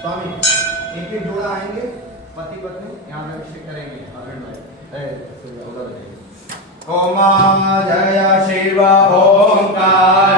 स्वामी एक एक जोड़ा आएंगे पति पत्नी यहाँ पे अभिषेक करेंगे ओम जय शिव ओंकार